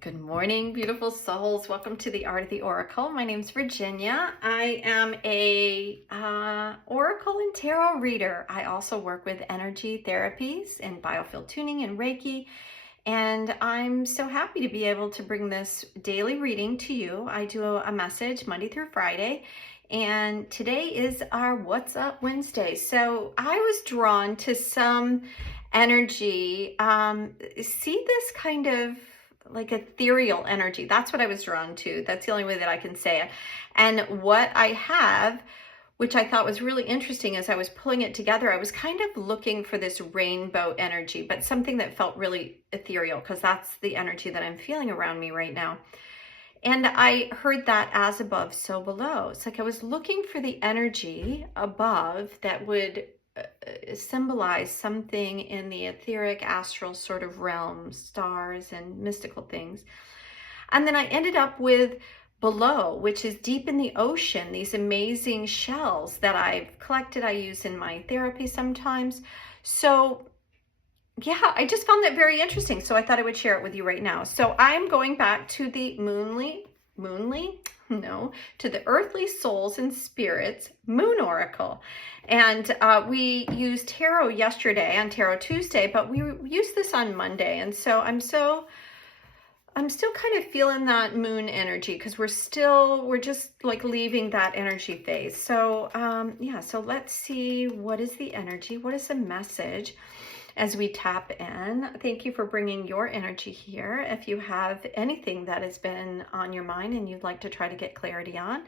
Good morning, beautiful souls. Welcome to the Art of the Oracle. My name's Virginia. I am a Oracle and Tarot reader. I also work with energy therapies and biofield tuning and Reiki. And I'm so happy to be able to bring this daily reading to you. I do a message Monday through Friday. And today is our What's Up Wednesday. So I was drawn to some energy. See this kind of like ethereal energy. That's what I was drawn to. That's the only way that I can say it. And what I have, which I thought was really interesting as I was pulling it together, I was kind of looking for this rainbow energy, but something that felt really ethereal, because that's the energy that I'm feeling around me right now. And I heard that as above, so below. It's like I was looking for the energy above that would symbolize something in the etheric, astral sort of realms, stars and mystical things. And then I ended up with below, which is deep in the ocean, these amazing shells that I've collected. I use in my therapy sometimes. So yeah, I just found that very interesting. So I thought I would share it with you right now. So I'm going back to the to the Earthly Souls and Spirits Moon Oracle. And we used tarot yesterday on Tarot Tuesday, but we used this on Monday. And so I'm still kind of feeling that moon energy, because we're just like leaving that energy phase. So yeah, so let's see, what is the energy? What is the message as we tap in? Thank you for bringing your energy here. If you have anything that has been on your mind and you'd like to try to get clarity on,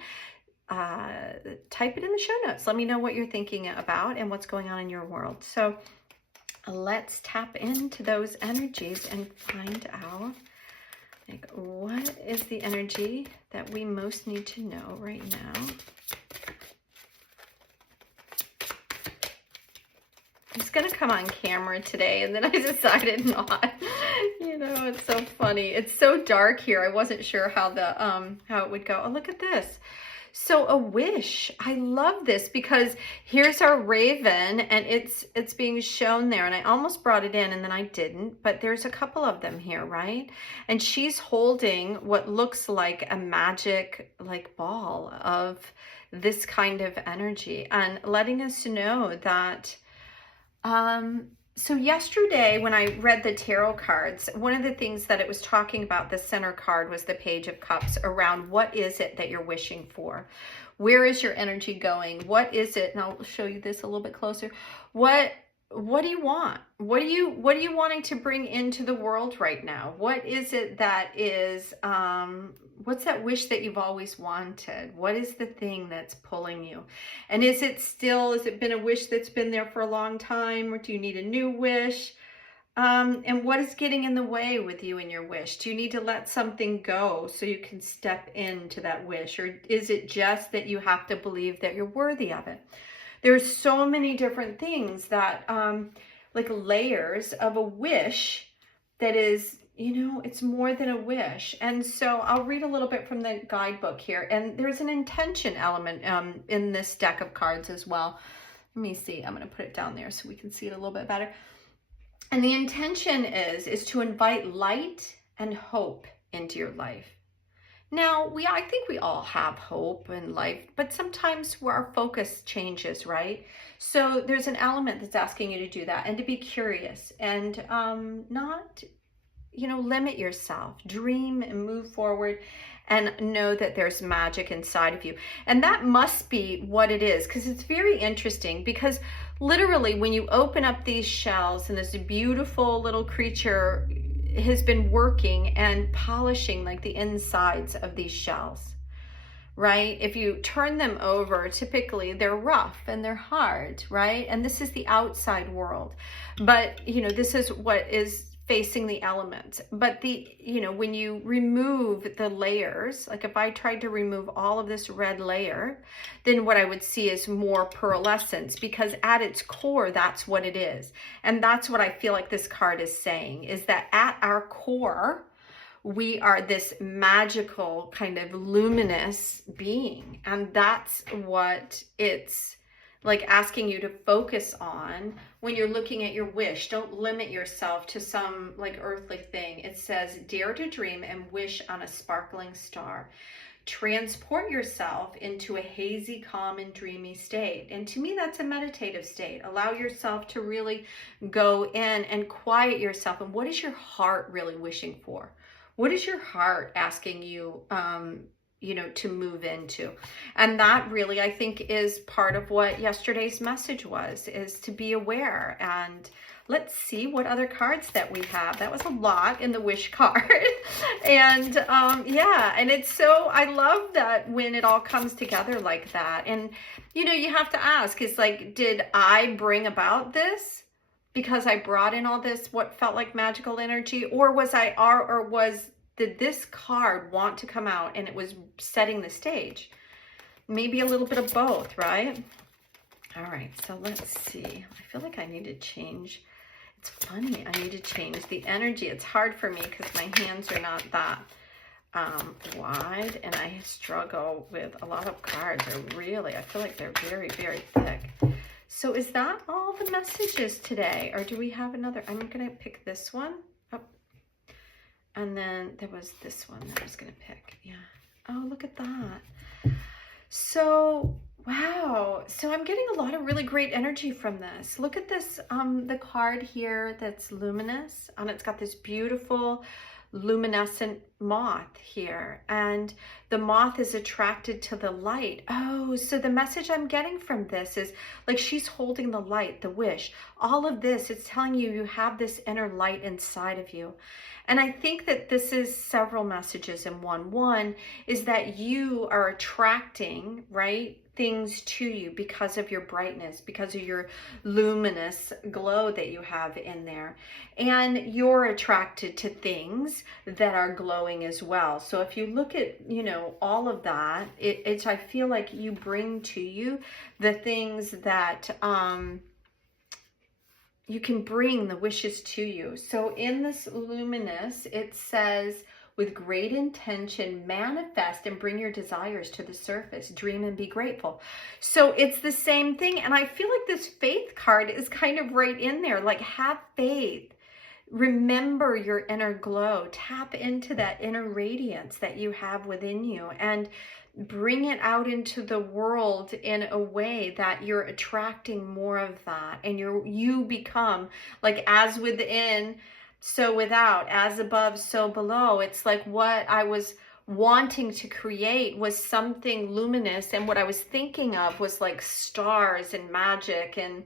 type it in the show notes. Let me know what you're thinking about and what's going on in your world. So let's tap into those energies and find out, like, what is the energy that we most need to know right now. I was going to come on camera today, and then I decided not. You know, it's so funny. It's so dark here. I wasn't sure how it would go. Oh, look at this. So a wish. I love this, because here's our raven, and it's being shown there, and I almost brought it in and then I didn't, but there's a couple of them here, right? And she's holding what looks like a magic like ball of this kind of energy, and letting us know that so yesterday when I read the tarot cards, one of the things that it was talking about, the center card, was the Page of Cups, around what is it that you're wishing for? Where is your energy going? What is it? And I'll show you this a little bit closer. What do you want? What are you wanting to bring into the world right now? What is it that is, what's that wish that you've always wanted? What is the thing that's pulling you? And has it been a wish that's been there for a long time, or do you need a new wish? And what is getting in the way with you and your wish? Do you need to let something go so you can step into that wish? Or is it just that you have to believe that you're worthy of it? There's so many different things that, like layers of a wish that is, you know, it's more than a wish. And so I'll read a little bit from the guidebook here. And there's an intention element in this deck of cards as well. Let me see. I'm going to put it down there so we can see it a little bit better. And the intention is to invite light and hope into your life. Now, I think we all have hope in life, but sometimes where our focus changes, right? So there's an element that's asking you to do that, and to be curious, and not, you know, limit yourself. Dream and move forward, and know that there's magic inside of you. And that must be what it is, because it's very interesting, because literally when you open up these shells and this beautiful little creature has been working and polishing like the insides of these shells, right? If you turn them over, typically they're rough and they're hard, right? And this is the outside world, but you know, this is what is facing the elements. But you know, when you remove the layers, like if I tried to remove all of this red layer, then what I would see is more pearlescence, because at its core, that's what it is. And that's what I feel like this card is saying, is that at our core, we are this magical kind of luminous being. And that's what it's like asking you to focus on when you're looking at your wish. Don't limit yourself to some like earthly thing. It says, dare to dream and wish on a sparkling star. Transport yourself into a hazy, calm, and dreamy state. And to me, that's a meditative state. Allow yourself to really go in and quiet yourself. And what is your heart really wishing for? What is your heart asking you, to move into? And that really, I think, is part of what yesterday's message was, is to be aware. And let's see what other cards that we have. That was a lot in the wish card. And yeah, and it's so, I love that when it all comes together like that. And, you have to ask, it's like, did I bring about this because I brought in all this, what felt like magical energy? Or did this card want to come out and it was setting the stage? Maybe a little bit of both, right? All right, so let's see. I feel like I need to change. It's funny, I need to change the energy. It's hard for me because my hands are not that wide, and I struggle with a lot of cards. I feel like they're very, very thick. So is that all the messages today? Or do we have another? I'm going to pick this one. Oh. And then there was this one that I was going to pick. Yeah. Oh, look at that. So, wow. So I'm getting a lot of really great energy from this. Look at this, the card here that's luminous, and it's got this beautiful luminescent moth here, and the moth is attracted to the light. Oh, so the message I'm getting from this is like she's holding the light, the wish. All of this, it's telling you you have this inner light inside of you. And I think that this is several messages in one. One is that you are attracting, right, things to you because of your brightness, because of your luminous glow that you have in there. And you're attracted to things that are glowing as well. So if you look at, all of that, it's, I feel like you bring to you the things that, you can bring the wishes to you. So in this luminous, it says, with great intention, manifest and bring your desires to the surface. Dream and be grateful. So it's the same thing. And I feel like this faith card is kind of right in there. Like, have faith. Remember your inner glow. Tap into that inner radiance that you have within you and bring it out into the world in a way that you're attracting more of that. And you become like, as within, so without, as above, so below. It's like what I was wanting to create was something luminous. And what I was thinking of was like stars and magic and,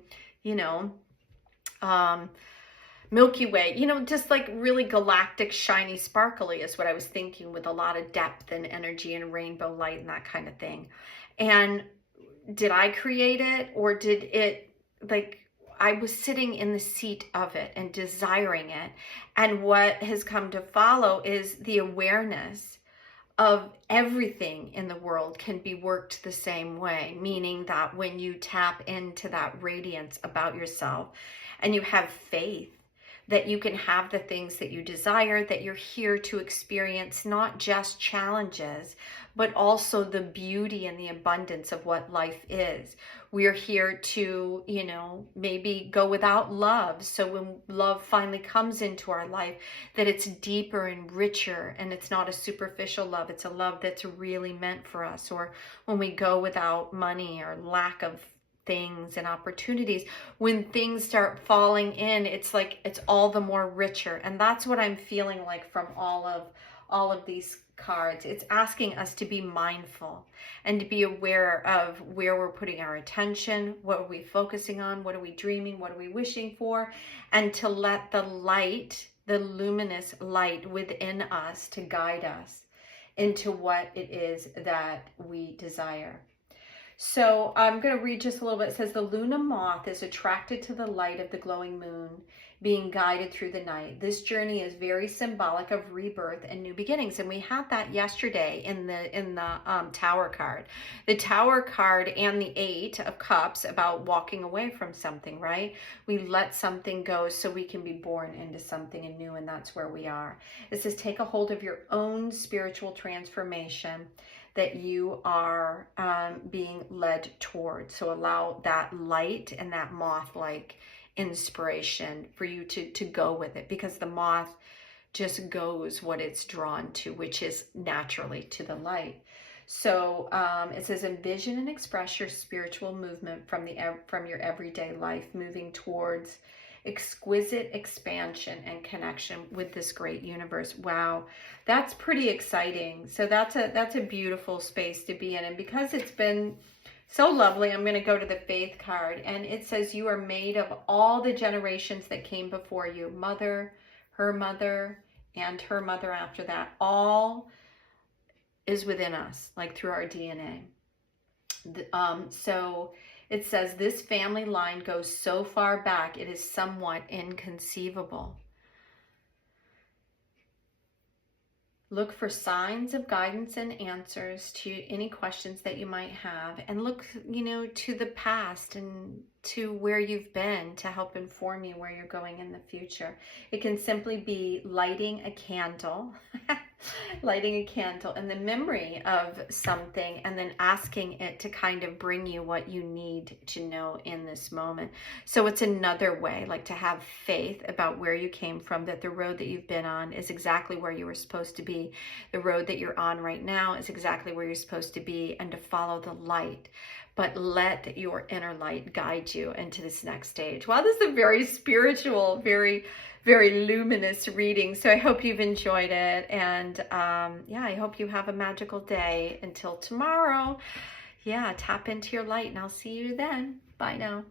Milky Way, just like really galactic, shiny, sparkly is what I was thinking, with a lot of depth and energy and rainbow light and that kind of thing. And did I create it, or did it, like, I was sitting in the seat of it and desiring it. And what has come to follow is the awareness of everything in the world can be worked the same way, meaning that when you tap into that radiance about yourself and you have faith that you can have the things that you desire, that you're here to experience not just challenges, but also the beauty and the abundance of what life is. We're here to, maybe go without love. So when love finally comes into our life, that it's deeper and richer, and it's not a superficial love. It's a love that's really meant for us. Or when we go without money or lack of things and opportunities, when things start falling in, it's like it's all the more richer. And that's what I'm feeling like from all of these cards. It's asking us to be mindful and to be aware of where we're putting our attention, what are we focusing on, what are we dreaming, what are we wishing for, and to let the light, the luminous light within us, to guide us into what it is that we desire. So I'm going to read just a little bit. It says, the Luna moth is attracted to the light of the glowing moon, being guided through the night. This journey is very symbolic of rebirth and new beginnings. And we had that yesterday in the Tower card. The Tower card and the 8 of Cups, about walking away from something, right? We let something go so we can be born into something new, and that's where we are. It says, take a hold of your own spiritual transformation. that you are being led toward. So allow that light and that moth-like inspiration for you to go with it, because the moth just goes what it's drawn to, which is naturally to the light. So it says, envision and express your spiritual movement from your everyday life, moving towards exquisite expansion and connection with this great universe. Wow, that's pretty exciting. So that's a beautiful space to be in. And because it's been so lovely, I'm going to go to the faith card, and it says, you are made of all the generations that came before you, mother, her mother, and her mother after that. All is within us, like through our DNA. So it says, this family line goes so far back, it is somewhat inconceivable. Look for signs of guidance and answers to any questions that you might have, and look, to the past and to where you've been to help inform you where you're going in the future. It can simply be lighting a candle, lighting a candle in the memory of something, and then asking it to kind of bring you what you need to know in this moment. So it's another way, like, to have faith about where you came from, that the road that you've been on is exactly where you were supposed to be. The road that you're on right now is exactly where you're supposed to be, and to follow the light. But let your inner light guide you into this next stage. Wow, this is a very spiritual, very, very luminous reading. So I hope you've enjoyed it. And yeah, I hope you have a magical day. Until tomorrow, yeah, tap into your light, and I'll see you then. Bye now.